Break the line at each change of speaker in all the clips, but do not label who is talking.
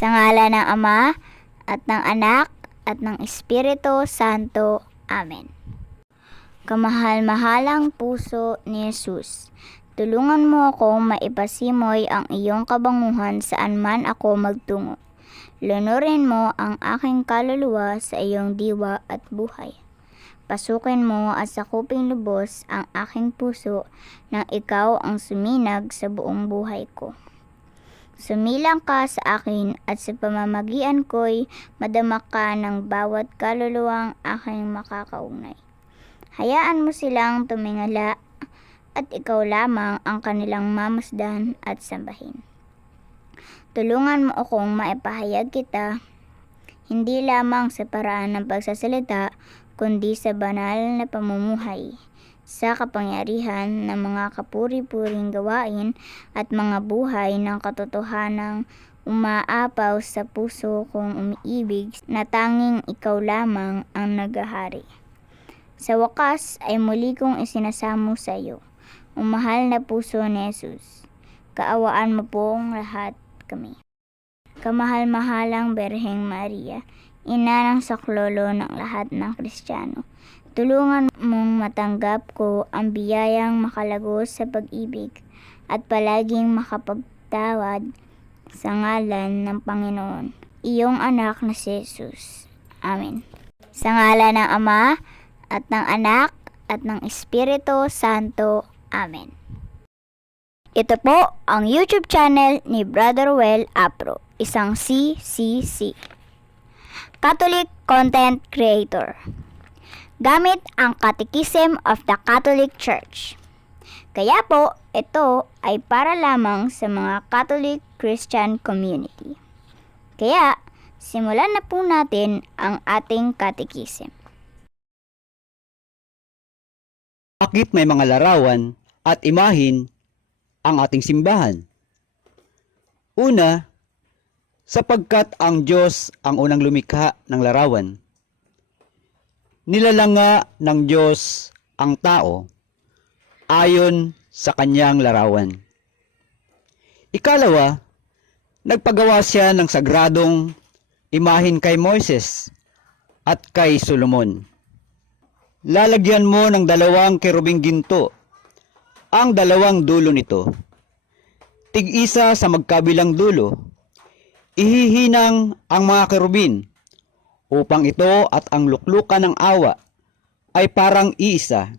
Sa ngala ng Ama, at ng Anak, at ng Espiritu Santo. Amen. Kamahal-mahalang puso ni Jesus, tulungan mo akong maipasimoy ang iyong kabanguhan saan man ako magtungo. Lunurin mo ang aking kaluluwa sa iyong diwa at buhay. Pasukin mo at sakuping lubos ang aking puso nang ikaw ang suminag sa buong buhay ko. Sumilang ka sa akin at sa pamamagian ko'y madama ka ng bawat kaluluwang aking makakaunay. Hayaan mo silang tumingala at ikaw lamang ang kanilang mamasdan at sambahin. Tulungan mo akong maipahayag kita, hindi lamang sa paraan ng pagsasalita, kundi sa banal na pamumuhay, sa kapangyarihan ng mga kapuri-puring gawain at mga buhay ng katotohanang umaapaw sa puso kong umiibig na tanging ikaw lamang ang nagahari. Sa wakas ay muli kong isinasamo sa iyo, umahal na puso ni Jesus. Kaawaan mo pong lahat kami. Kamahal-mahalang Berheng Maria, ina ng saklolo ng lahat ng Kristiyano. Tulungan mong matanggap ko ang biyayang makalagos sa pag-ibig at palaging makapagtawad sa ngalan ng Panginoon, iyong anak na si Jesus. Amen. Sa ngalan ng Ama, at ng Anak, at ng Espiritu Santo. Amen. Ito po ang YouTube channel ni Brother Well Apro, isang CCC. Catholic Content Creator. Gamit ang Catechism of the Catholic Church. Kaya po, ito ay para lamang sa mga Catholic Christian community. Kaya, simulan na po natin ang ating Catechism.
Bakit may mga larawan at imahin ang ating simbahan? Una, sapagkat ang Diyos ang unang lumikha ng larawan. Nilalanga ng Diyos ang tao ayon sa kanyang larawan. Ikalawa, nagpagawa siya ng sagradong imahin kay Moises at kay Solomon. Lalagyan mo ng dalawang kerubing ginto ang dalawang dulo nito. Tig-isa sa magkabilang dulo. Ihihinang ang mga kerubin upang ito at ang luklukan ng awa ay parang iisa.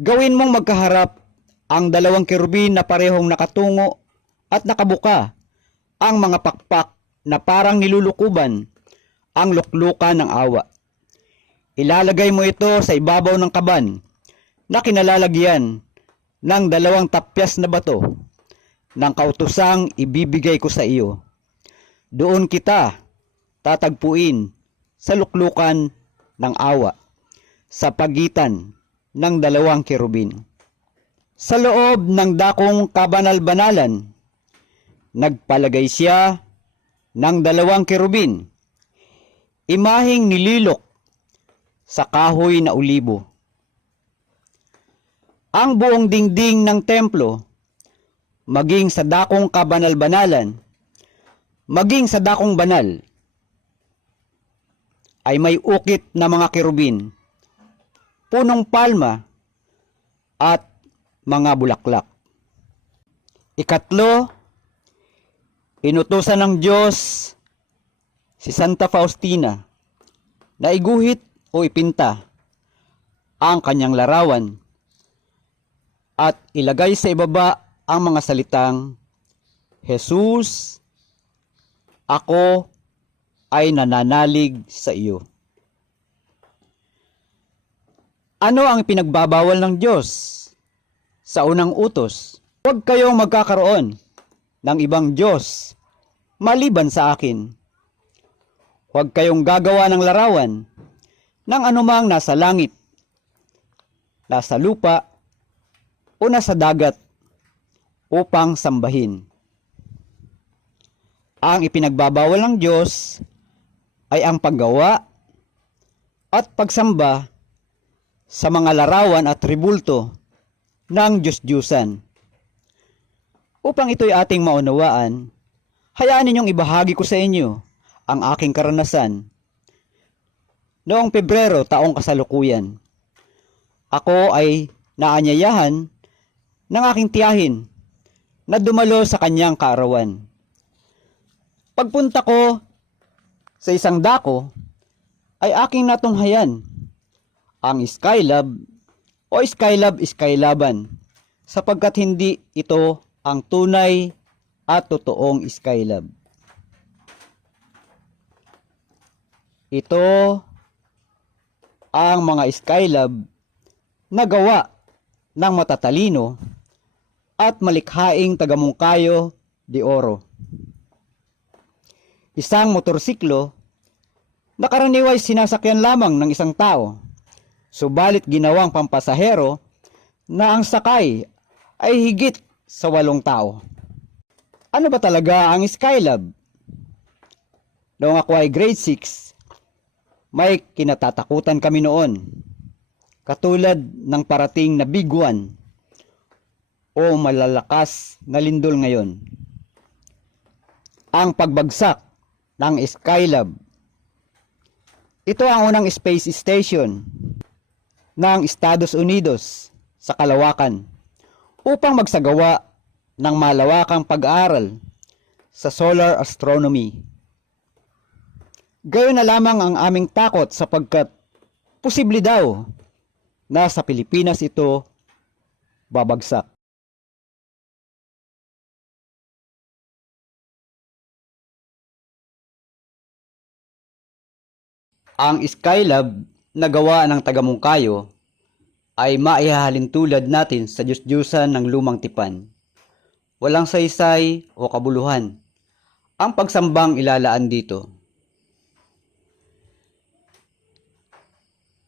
Gawin mong magkaharap ang dalawang kerubin na parehong nakatungo at nakabuka ang mga pakpak na parang nilulukuban ang luklukan ng awa. Ilalagay mo ito sa ibabaw ng kaban na kinalalagyan ng dalawang tapyas na bato ng kautusang ibibigay ko sa iyo. Doon kita tatagpuin sa luklukan ng awa sa pagitan ng dalawang kerubin. Sa loob ng dakong kabanal-banalan, nagpalagay siya ng dalawang kerubin, imahing nililok sa kahoy na ulibo. Ang buong dingding ng templo, maging sa dakong kabanal-banalan, maging sa dakong banal, ay may ukit na mga kerubin, punong palma, at mga bulaklak. Ikatlo, inutusan ng Diyos si Santa Faustina na iguhit o ipinta ang kanyang larawan at ilagay sa ibaba ang mga salitang Jesus, ako ay nananalig sa iyo. Ano ang pinagbabawal ng Diyos sa unang utos? Huwag kayong magkakaroon ng ibang Diyos maliban sa akin. Huwag kayong gagawa ng larawan ng anumang nasa langit, nasa lupa, o nasa dagat upang sambahin. Ang ipinagbabawal ng Diyos ay ang paggawa at pagsamba sa mga larawan at tribulto ng Diyos-Diyusan. Upang ito'y ating maunawaan, Hayaan ninyong ibahagi ko sa inyo ang aking karanasan. Noong Pebrero taong kasalukuyan, ako ay naanyayahan ng aking tiyahin na dumalo sa kanyang kaarawan. Pagpunta ko sa isang dako, ay aking natunghayan ang Skylab o Skylab Skylaban sapagkat hindi ito ang tunay at totoong Skylab. Ito ang mga Skylab na gawa ng matatalino at malikhaing tagamungkayo de oro. Isang motorsiklo na karaniway sinasakyan lamang ng isang tao, subalit ginawang pampasahero na ang sakay ay higit sa walong tao. Ano ba talaga ang Skylab? Noong ako ay grade 6, may kinatatakutan kami noon. Katulad ng parating na Big One o malalakas na lindol ngayon. Ang pagbagsak ng Skylab. Ito ang unang space station ng Estados Unidos sa kalawakan upang magsagawa ng malawakang pag-aaral sa solar astronomy. Gayon na lamang ang aming takot sapagkat posible daw na sa Pilipinas ito babagsak. Ang Skylab na gawa ng tagamungkayo ay maihahalin tulad natin sa Diyos-Diyosan ng lumang tipan. Walang saysay o kabuluhan. Ang pagsambang ilalaan dito.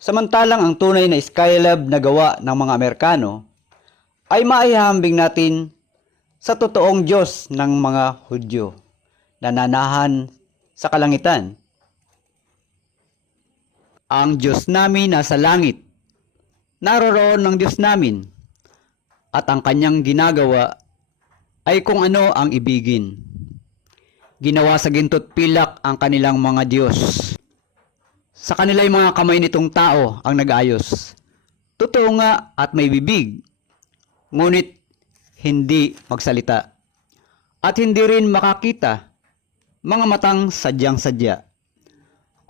Samantalang ang tunay na Skylab na gawa ng mga Amerikano ay maihahambing natin sa totoong Diyos ng mga Hudyo na nanahan sa kalangitan. Ang Diyos namin nasa langit. Naroroon ng Diyos namin. At ang kanyang ginagawa ay kung ano ang ibigin. Ginawa sa ginto't pilak ang kanilang mga Diyos. Sa kanila'y mga kamay nitong tao ang nag-ayos. Totoo nga at may bibig, ngunit hindi magsalita. At hindi rin makakita, mga matang sadyang-sadya.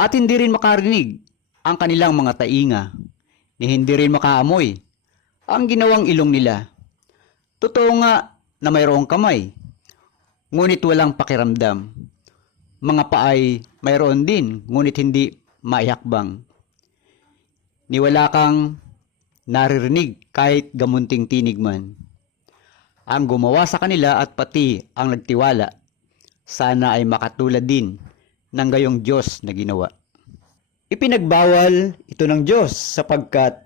At hindi rin makarinig ang kanilang mga tainga, ni hindi rin makaamoy ang ginawang ilong nila. Totoo nga na mayroong kamay, ngunit walang pakiramdam. Mga paay mayroon din, ngunit hindi maihakbang. Ni wala kang naririnig kahit gamunting tinig man. Ang gumawa sa kanila at pati ang nagtiwala, sana ay makatulad din ng gayong Diyos na ginawa. Ipinagbawal ito ng Diyos sapagkat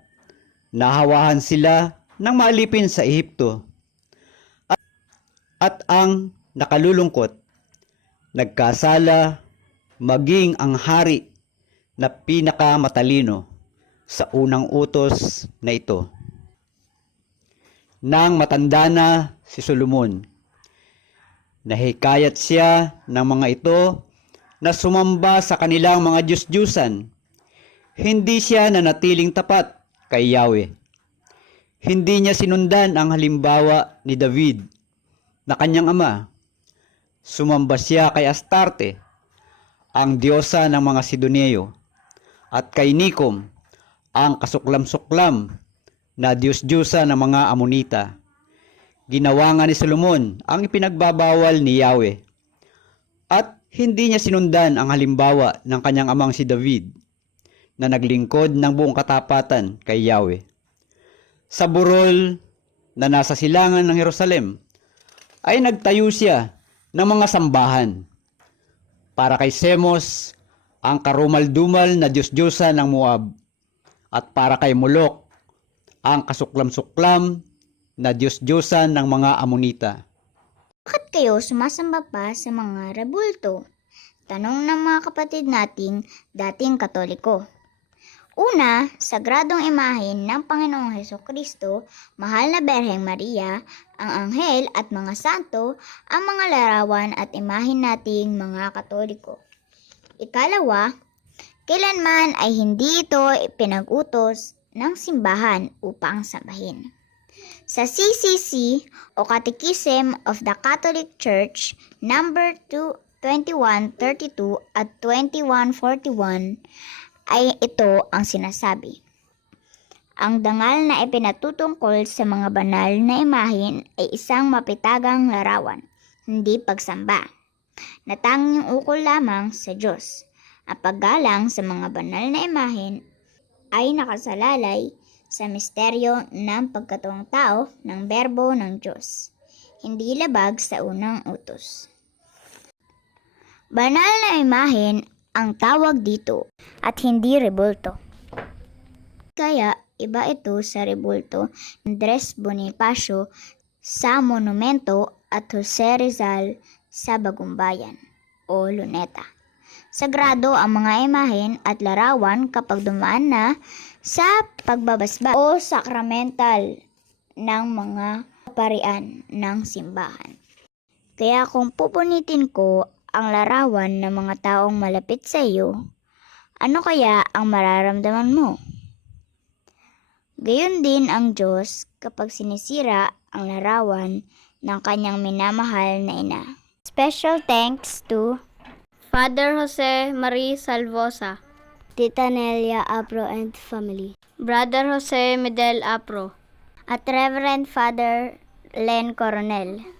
nahawahan sila ng maalipin sa Ehipto. At, at ang nakalulungkot, nagkasala maging ang hari na pinakamatalino sa unang utos na ito. Nang matanda na si Solomon, nahikayat siya ng mga ito na sumamba sa kanilang mga Diyos-Diyusan. Hindi siya nanatiling tapat kay Yahweh. Hindi niya sinundan ang halimbawa ni David na kanyang ama. Sumamba siya kay Astarte, ang diyosa ng mga Sidoneo, at kay Nikom, ang kasuklam-suklam na Diyos-Diyosa ng mga Amonita. Ginawa nga ni Solomon ang ipinagbabawal ni Yahweh. At hindi niya sinundan ang halimbawa ng kanyang amang si David na naglingkod ng buong katapatan kay Yahweh. Sa burol na nasa silangan ng Jerusalem ay nagtayo siya ng mga sambahan para kay Semos ang karumal-dumal na Diyos-Diyosa ng Moab at para kay Molok ang kasuklam-suklam na Diyos-Diyosa ng mga Amonita.
Bakit kayo sumasamba pa sa mga rebulto? Tanong ng mga kapatid nating dating katoliko. Una, sagradong imahin ng Panginoong Heso Kristo, mahal na Berheng Maria, ang anghel at mga santo, ang mga larawan at imahin nating mga katoliko. Ikalawa, kailanman ay hindi ito pinag-utos ng simbahan upang sambahin. Sa CCC o Catechism of the Catholic Church number 2 2132 at 2141 ay ito ang sinasabi. Ang dangal na ipinatutungkol sa mga banal na imahin ay isang mapitagang larawan, hindi pagsamba, na tanging ukol lamang sa Diyos. Ang paggalang sa mga banal na imahin ay nakasalalay sa misteryo ng pagkatuwang tao ng berbo ng Diyos, hindi labag sa unang utos. Banal na imahen ang tawag dito at hindi rebulto. Kaya iba ito sa rebulto Andres Bonifacio sa monumento at Jose Rizal sa Bagumbayan o Luneta. Sagrado ang mga imahen at larawan kapag dumaan na sa pagbabasba o sakramental ng mga parian ng simbahan. Kaya kung pupunitin ko ang larawan ng mga taong malapit sa iyo, ano kaya ang mararamdaman mo? Gayon din ang Diyos kapag sinisira ang larawan ng kanyang minamahal na ina. Special thanks to
Father Jose Marie Salvosa,
Tita Nelia Apro and family
Brother Jose Medel Apro,
at Reverend Father Len Coronel.